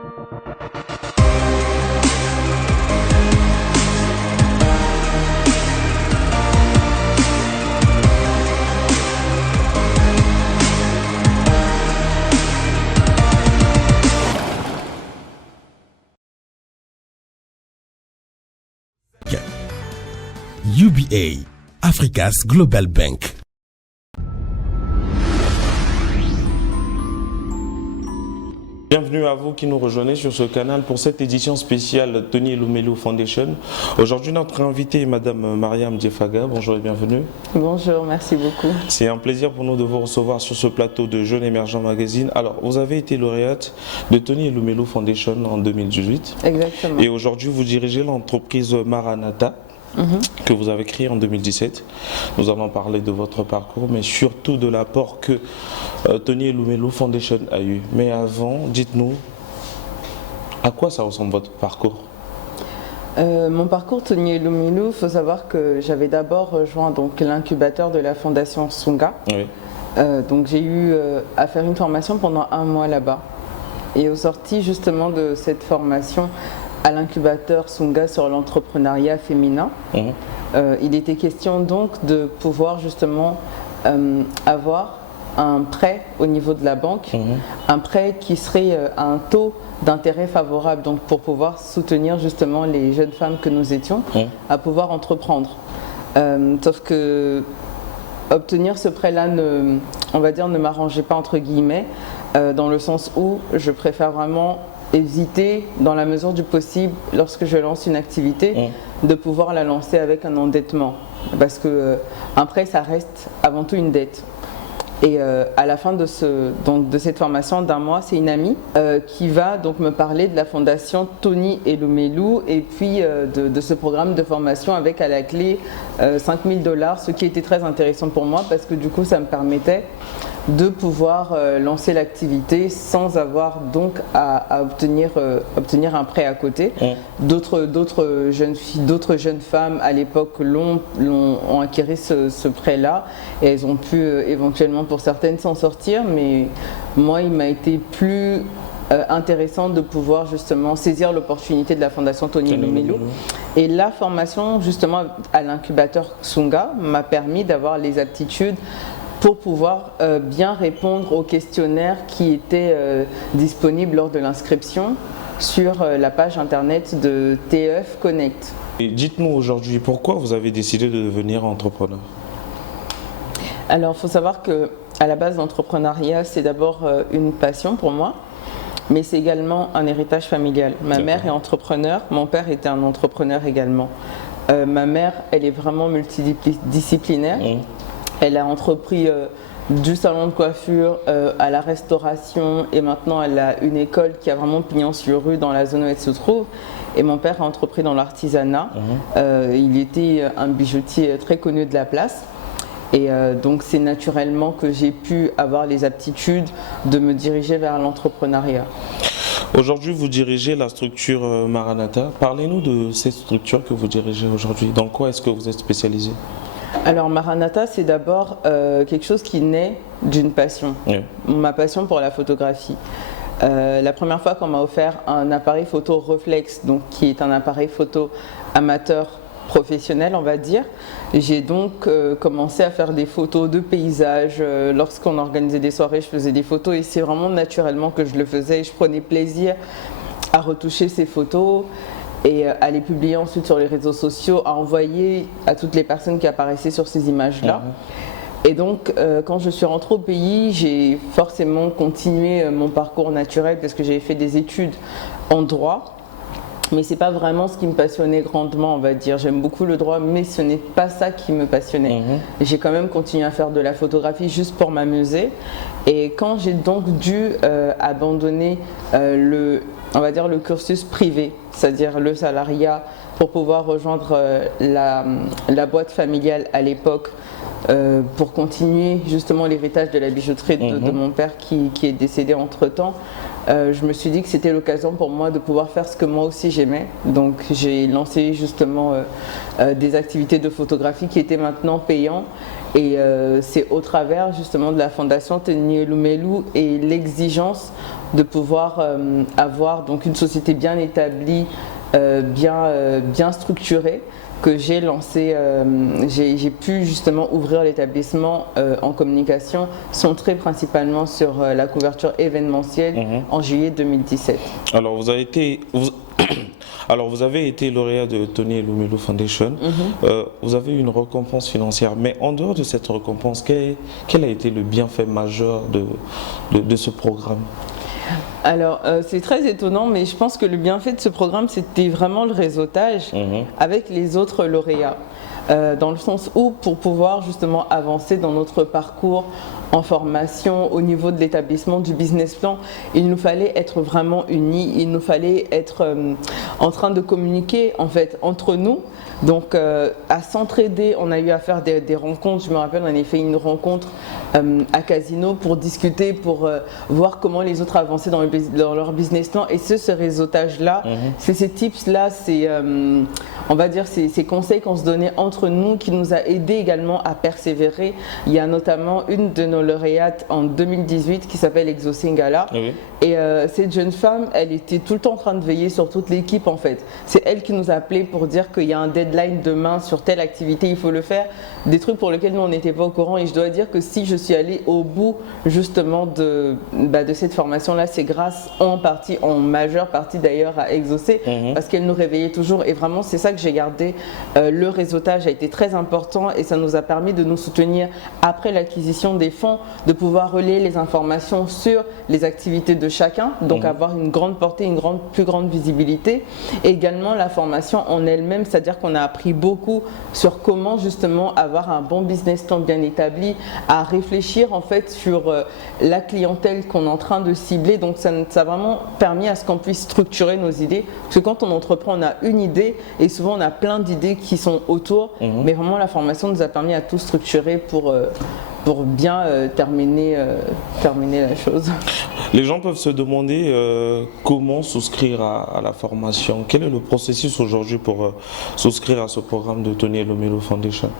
UBA, Africa's Global Bank. Bienvenue à vous qui nous rejoignez sur ce canal pour cette édition spéciale Tony Elumelu Foundation. Aujourd'hui, notre invitée est Madame Mariam Diéfaga. Bonjour et bienvenue. Bonjour, merci beaucoup. C'est un plaisir pour nous de vous recevoir sur ce plateau de Jeunes Émergents Magazine. Alors, vous avez été lauréate de Tony Elumelu Foundation en 2018. Exactement. Et aujourd'hui, vous dirigez l'entreprise Maranatha. Que vous avez créé en 2017. Nous allons parler de votre parcours, mais surtout de l'apport que Tony Elumelu Foundation a eu. Mais avant, dites-nous, à quoi ça ressemble votre parcours? Mon parcours Tony Elumelu, il faut savoir que j'avais d'abord rejoint l'incubateur de la Fondation Sunga. Oui. Donc j'ai eu à faire une formation pendant 1 mois là-bas. Et au sorti justement de cette formation, à l'incubateur Sunga sur l'entrepreneuriat féminin. Il était question donc de pouvoir justement avoir un prêt au niveau de la banque, un prêt qui serait à un taux d'intérêt favorable, donc pour pouvoir soutenir justement les jeunes femmes que nous étions à pouvoir entreprendre. Sauf que obtenir ce prêt-là, on va dire, ne m'arrangeait pas entre guillemets, dans le sens où je préfère vraiment éviter, dans la mesure du possible, lorsque je lance une activité, de pouvoir la lancer avec un endettement. Parce que un prêt, ça reste avant tout une dette. Et à la fin de cette formation d'1 mois, c'est une amie qui va donc me parler de la fondation Tony Elumelu et puis de ce programme de formation avec à la clé $5000, ce qui était très intéressant pour moi parce que du coup, ça me permettait de pouvoir lancer l'activité sans avoir donc à obtenir un prêt à côté. D'autres jeunes filles, d'autres jeunes femmes à l'époque ont acquis ce prêt-là et elles ont pu éventuellement pour certaines s'en sortir, mais moi il m'a été plus intéressant de pouvoir justement saisir l'opportunité de la Fondation Tony Elumelu. Et la formation justement à l'incubateur Sunga m'a permis d'avoir les aptitudes pour pouvoir bien répondre aux questionnaires qui étaient disponibles lors de l'inscription sur la page internet de TEF Connect. Dites-nous aujourd'hui, pourquoi vous avez décidé de devenir entrepreneur? Alors, il faut savoir qu'à la base, l'entrepreneuriat, c'est d'abord une passion pour moi, mais c'est également un héritage familial. Ma mère est entrepreneur, mon père était un entrepreneur également. Ma mère, elle est vraiment multidisciplinaire. Elle a entrepris du salon de coiffure à la restauration et maintenant elle a une école qui a vraiment pignon sur rue dans la zone où elle se trouve. Et mon père a entrepris dans l'artisanat. Il était un bijoutier très connu de la place. Et donc c'est naturellement que j'ai pu avoir les aptitudes de me diriger vers l'entrepreneuriat. Aujourd'hui, vous dirigez la structure Maranatha. Parlez-nous de cette structure que vous dirigez aujourd'hui. Dans quoi est-ce que vous êtes spécialisé? Alors Maranatha, c'est d'abord quelque chose qui naît d'une passion, ma passion pour la photographie. La première fois qu'on m'a offert un appareil photo Reflex, donc qui est un appareil photo amateur professionnel, on va dire, j'ai donc commencé à faire des photos de paysages. Lorsqu'on organisait des soirées, je faisais des photos et c'est vraiment naturellement que je le faisais. Je prenais plaisir à retoucher ces photos et à les publier ensuite sur les réseaux sociaux, à envoyer à toutes les personnes qui apparaissaient sur ces images-là. Et donc, quand je suis rentrée au pays, j'ai forcément continué mon parcours naturel parce que j'avais fait des études en droit. Mais ce n'est pas vraiment ce qui me passionnait grandement, on va dire. J'aime beaucoup le droit, mais ce n'est pas ça qui me passionnait. J'ai quand même continué à faire de la photographie juste pour m'amuser. Et quand j'ai donc dû abandonner on va dire le cursus privé, c'est-à-dire le salariat, pour pouvoir rejoindre la boîte familiale à l'époque, pour continuer justement l'héritage de la bijouterie de mon père qui est décédé entre-temps, je me suis dit que c'était l'occasion pour moi de pouvoir faire ce que moi aussi j'aimais. Donc j'ai lancé justement des activités de photographie qui étaient maintenant payantes. Et c'est au travers justement de la fondation Tony Elumelu et l'exigence de pouvoir avoir donc une société bien établie, bien structurée, que j'ai lancé, j'ai pu justement ouvrir l'établissement en communication, centré principalement sur la couverture événementielle en juillet 2017. Alors vous avez été lauréat de Tony Elumelu Foundation. Vous avez eu une récompense financière, mais en dehors de cette récompense, quel a été le bienfait majeur de ce programme? Alors, c'est très étonnant, mais je pense que le bienfait de ce programme, c'était vraiment le réseautage avec les autres lauréats. Dans le sens où, pour pouvoir justement avancer dans notre parcours en formation, au niveau de l'établissement du business plan, il nous fallait être vraiment unis, il nous fallait être en train de communiquer en fait entre nous. Donc à s'entraider, on a eu à faire des rencontres. Je me rappelle, on avait fait une rencontre à Casino pour discuter, pour voir comment les autres avançaient dans leur business plan. Et ce réseautage-là, c'est ces tips-là, on va dire ces conseils qu'on se donnait entre nous qui nous a aidés également à persévérer. Il y a notamment une de nos lauréates en 2018 qui s'appelle Exo Singala. Et cette jeune femme, elle était tout le temps en train de veiller sur toute l'équipe en fait. C'est elle qui nous a appelé pour dire qu'il y a un deadline demain sur telle activité, il faut le faire. Des trucs pour lesquels nous on n'était pas au courant. Et je dois dire que si je suis allée au bout justement de cette formation-là, c'est grâce en majeure partie d'ailleurs à Exaucé, parce qu'elle nous réveillait toujours. Et vraiment c'est ça que j'ai gardé. Le réseautage a été très important et ça nous a permis de nous soutenir après l'acquisition des fonds, de pouvoir relayer les informations sur les activités de chacun, donc avoir une grande portée, plus grande visibilité. Et également la formation en elle-même, c'est-à-dire qu'on a appris beaucoup sur comment justement avoir un bon business plan bien établi, à réfléchir en fait sur la clientèle qu'on est en train de cibler. Donc ça a vraiment permis à ce qu'on puisse structurer nos idées, parce que quand on entreprend, on a une idée et souvent on a plein d'idées qui sont autour, mais vraiment la formation nous a permis à tout structurer pour bien terminer la chose. Les gens peuvent se demander comment souscrire à la formation. Quel est le processus aujourd'hui pour souscrire à ce programme de Tony Elumelu Foundation?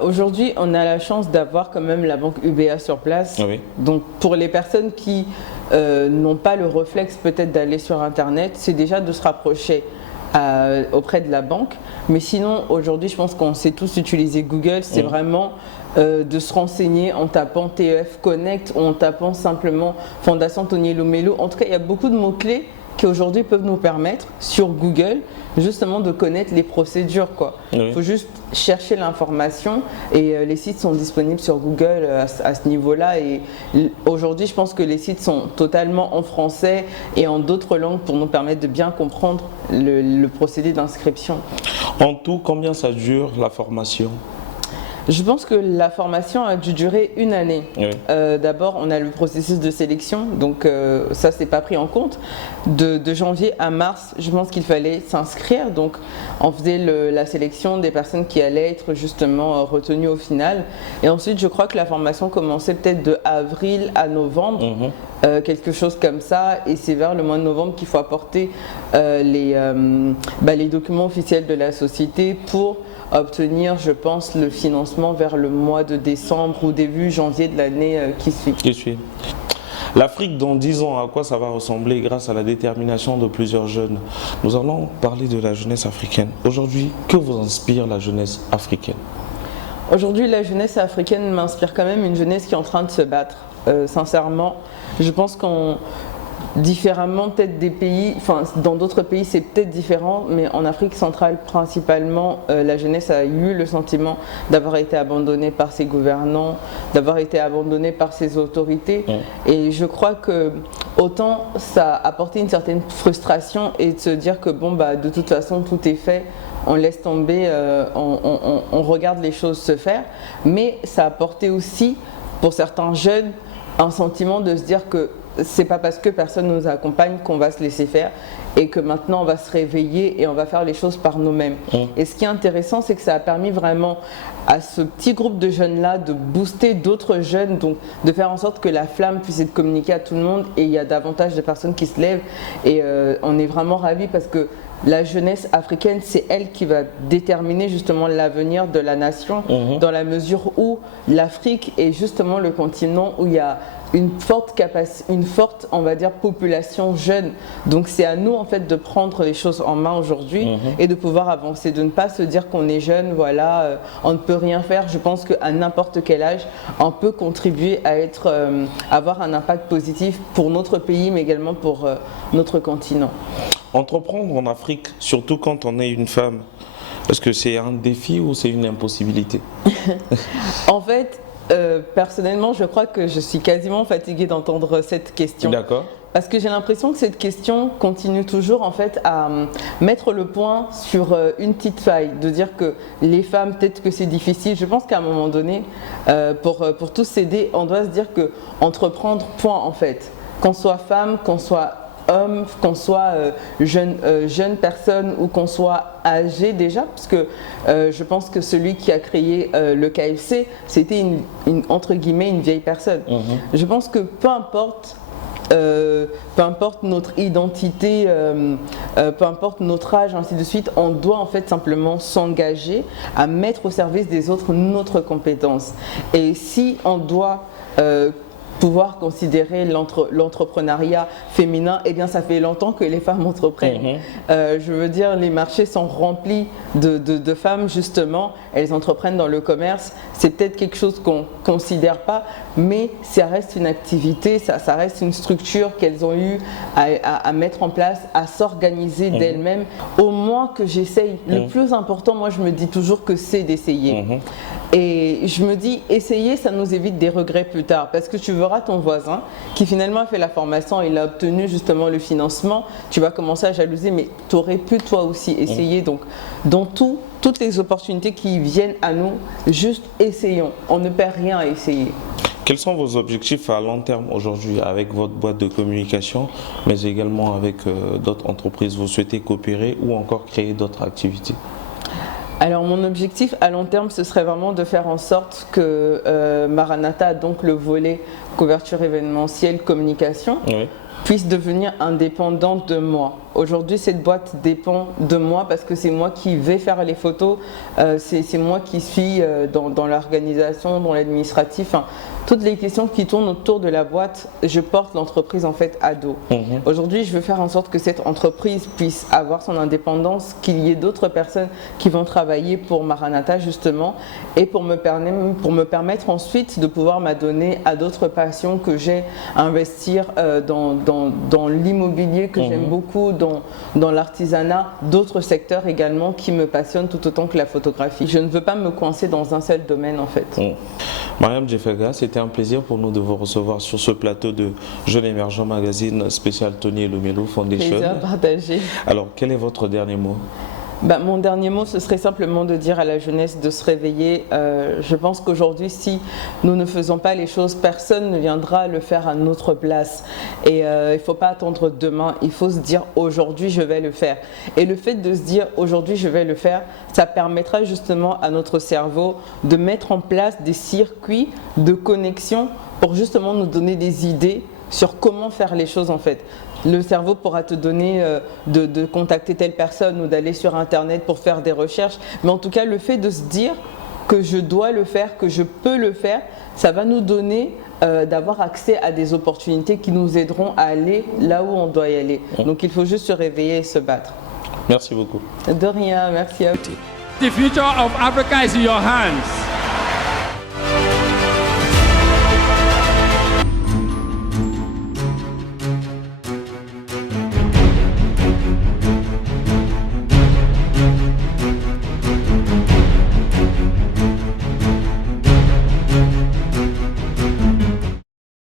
Aujourd'hui, on a la chance d'avoir quand même la banque UBA sur place. Donc pour les personnes qui n'ont pas le réflexe peut-être d'aller sur Internet, c'est déjà de se rapprocher auprès de la banque. Mais sinon, aujourd'hui, je pense qu'on sait tous utiliser Google. C'est vraiment de se renseigner en tapant TEF Connect ou en tapant simplement Fondation Tony Elumelu. En tout cas, il y a beaucoup de mots-clés qui aujourd'hui peuvent nous permettre sur Google justement de connaître les procédures. Il faut juste chercher l'information et les sites sont disponibles sur Google à ce niveau-là. Et aujourd'hui, je pense que les sites sont totalement en français et en d'autres langues pour nous permettre de bien comprendre le procédé d'inscription. En tout, combien ça dure la formation? Je pense que la formation a dû durer une année. D'abord, on a le processus de sélection, donc ça, c'est pas pris en compte. De janvier à mars, je pense qu'il fallait s'inscrire. Donc, on faisait la sélection des personnes qui allaient être justement retenues au final. Et ensuite, je crois que la formation commençait peut-être de avril à novembre, quelque chose comme ça. Et c'est vers le mois de novembre qu'il faut apporter les documents officiels de la société pour obtenir, je pense, le financement vers le mois de décembre ou début janvier de l'année qui suit. L'Afrique dans 10 ans, à quoi ça va ressembler grâce à la détermination de plusieurs jeunes? Nous allons parler de la jeunesse africaine. Aujourd'hui, que vous inspire la jeunesse africaine? Aujourd'hui, la jeunesse africaine m'inspire quand même une jeunesse qui est en train de se battre. Sincèrement, je pense qu'on différemment peut-être des pays, dans d'autres pays c'est peut-être différent, mais en Afrique centrale principalement, la jeunesse a eu le sentiment d'avoir été abandonnée par ses gouvernants, d'avoir été abandonnée par ses autorités. Et je crois que autant ça a apporté une certaine frustration et de se dire que de toute façon tout est fait, on laisse tomber, on regarde les choses se faire, mais ça a apporté aussi pour certains jeunes un sentiment de se dire que c'est pas parce que personne nous accompagne qu'on va se laisser faire et que maintenant on va se réveiller et on va faire les choses par nous-mêmes. Et ce qui est intéressant, c'est que ça a permis vraiment à ce petit groupe de jeunes-là de booster d'autres jeunes, donc de faire en sorte que la flamme puisse être communiquée à tout le monde et il y a davantage de personnes qui se lèvent et on est vraiment ravis parce que la jeunesse africaine, c'est elle qui va déterminer justement l'avenir de la nation, dans la mesure où l'Afrique est justement le continent où il y a une forte, on va dire, population jeune. Donc c'est à nous en fait de prendre les choses en main aujourd'hui et de pouvoir avancer, de ne pas se dire qu'on est jeune, voilà, on ne peut rien faire. Je pense qu'à n'importe quel âge, on peut contribuer à avoir un impact positif pour notre pays, mais également pour notre continent. Entreprendre en Afrique, surtout quand on est une femme, est-ce que c'est un défi ou c'est une impossibilité? En fait, personnellement, je crois que je suis quasiment fatiguée d'entendre cette question. D'accord. Parce que j'ai l'impression que cette question continue toujours en fait à mettre le point sur une petite faille, de dire que les femmes, peut-être que c'est difficile. Je pense qu'à un moment donné, pour tous s'aider, on doit se dire que entreprendre, point en fait. Qu'on soit femme, qu'on soit homme, qu'on soit jeune personne ou qu'on soit âgé déjà, parce que je pense que celui qui a créé le KFC, c'était entre guillemets une vieille personne. Je pense que peu importe notre identité, peu importe notre âge, ainsi de suite, on doit en fait simplement s'engager à mettre au service des autres notre compétence. Et si on doit pouvoir considérer l'entrepreneuriat féminin, eh bien ça fait longtemps que les femmes entreprennent. Je veux dire, les marchés sont remplis de femmes justement, elles entreprennent dans le commerce. C'est peut-être quelque chose qu'on ne considère pas, mais ça reste une activité, ça reste une structure qu'elles ont eu à mettre en place, à s'organiser d'elles-mêmes. Au moins que j'essaye, le plus important, moi je me dis toujours que c'est d'essayer. Et je me dis, essayer, ça nous évite des regrets plus tard, parce que tu verras ton voisin qui finalement a fait la formation, il a obtenu justement le financement, tu vas commencer à jalouser, mais tu aurais pu toi aussi essayer. Donc dans toutes les opportunités qui viennent à nous, juste essayons, on ne perd rien à essayer. Quels sont vos objectifs à long terme aujourd'hui avec votre boîte de communication, mais également avec d'autres entreprises? Vous souhaitez coopérer ou encore créer d'autres activités? Alors mon objectif à long terme, ce serait vraiment de faire en sorte que Maranatha, donc le volet couverture événementielle, communication, puisse devenir indépendante de moi. Aujourd'hui, cette boîte dépend de moi parce que c'est moi qui vais faire les photos, c'est moi qui suis dans l'organisation, dans l'administratif. Enfin, toutes les questions qui tournent autour de la boîte, je porte l'entreprise en fait à dos. Aujourd'hui, je veux faire en sorte que cette entreprise puisse avoir son indépendance, qu'il y ait d'autres personnes qui vont travailler pour Maranatha justement et pour me permettre ensuite de pouvoir m'adonner à d'autres passions que j'ai, investir dans l'immobilier que j'aime beaucoup, dans l'artisanat, d'autres secteurs également qui me passionnent tout autant que la photographie. Je ne veux pas me coincer dans un seul domaine en fait. Mariam Djefega, c'était un plaisir pour nous de vous recevoir sur ce plateau de Jeune Émergent Magazine spécial Tony Elumelu Foundation. Plaisir partagé. Alors, quel est votre dernier mot? Mon dernier mot, ce serait simplement de dire à la jeunesse de se réveiller. Je pense qu'aujourd'hui, si nous ne faisons pas les choses, personne ne viendra le faire à notre place. Et il ne faut pas attendre demain, il faut se dire aujourd'hui, je vais le faire. Et le fait de se dire aujourd'hui, je vais le faire, ça permettra justement à notre cerveau de mettre en place des circuits de connexion pour justement nous donner des idées sur comment faire les choses en fait. Le cerveau pourra te donner de contacter telle personne ou d'aller sur internet pour faire des recherches. Mais en tout cas, le fait de se dire que je dois le faire, que je peux le faire, ça va nous donner d'avoir accès à des opportunités qui nous aideront à aller là où on doit y aller. Donc il faut juste se réveiller et se battre. Merci beaucoup. De rien, merci à vous. The future of Africa is in your hands.